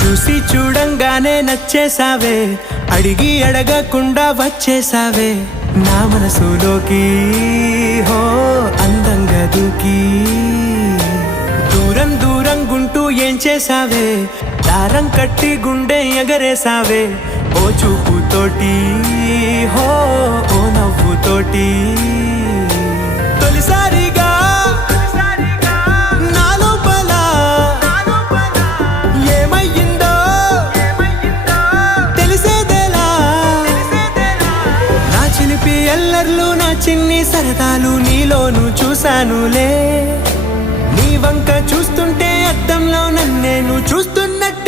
చూసి చూడంగానే నచ్చేసావే, అడిగి అడగకుండా వచ్చేసావే నా మనసులోకి. హో అందంగా దూకి దూరం దూరం గుంటూ ఏం చేసావే, దారం కట్టి గుండె ఎగరేసావే ఓ చూపుతోటి. హో ఓ నవ్వుతోటి తొలిసారిగా నా లోపల ఏమయ్యిందో తెలిసేదేలా. నా చిలిపి ఎల్లర్లు నా చిన్ని సరదాలు నీలోను చూశానులే. నీ వంక చూస్తుంటే అద్దంలో నన్నేను చూస్తున్నట్టు